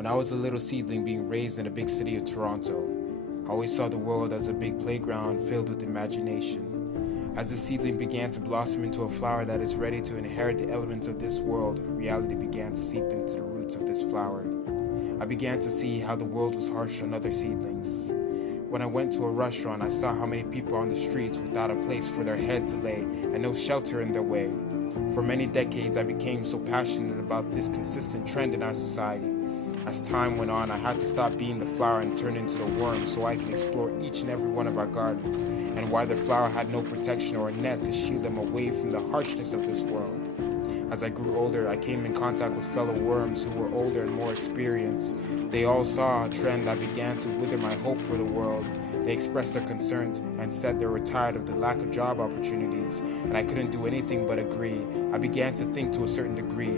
When I was a little seedling being raised in the big city of Toronto, I always saw the world as a big playground filled with imagination. As the seedling began to blossom into a flower that is ready to inherit the elements of this world, reality began to seep into the roots of this flower. I began to see how the world was harsh on other seedlings. When I went to a restaurant, I saw how many people on the streets without a place for their head to lay and no shelter in their way. For many decades, I became so passionate about this consistent trend in our society. As time went on, I had to stop being the flower and turn into the worm so I can explore each and every one of our gardens and why the flower had no protection or a net to shield them away from the harshness of this world. As I grew older, I came in contact with fellow worms who were older and more experienced. They all saw a trend that began to wither my hope for the world. They expressed their concerns and said they were tired of the lack of job opportunities, and I couldn't do anything but agree. I began to think to a certain degree.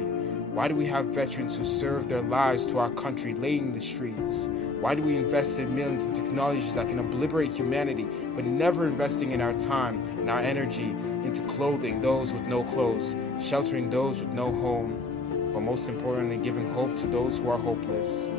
Why do we have veterans who serve their lives to our country laying the streets? Why do we invest in millions in technologies that can obliterate humanity, but never investing in our time and our energy into clothing those with no clothes, sheltering those with no home, but most importantly, giving hope to those who are hopeless?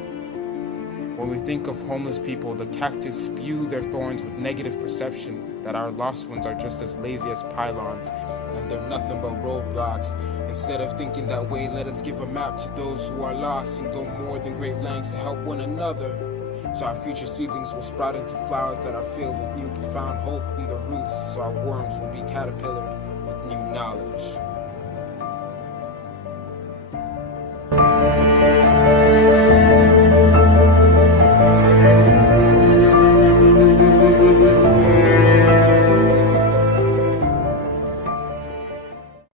When we think of homeless people, the cactus spew their thorns with negative perception that our lost ones are just as lazy as pylons and they're nothing but roadblocks. Instead of thinking that way, let us give a map to those who are lost and go more than great lengths to help one another. So our future seedlings will sprout into flowers that are filled with new profound hope in the roots, so our worms will be caterpillared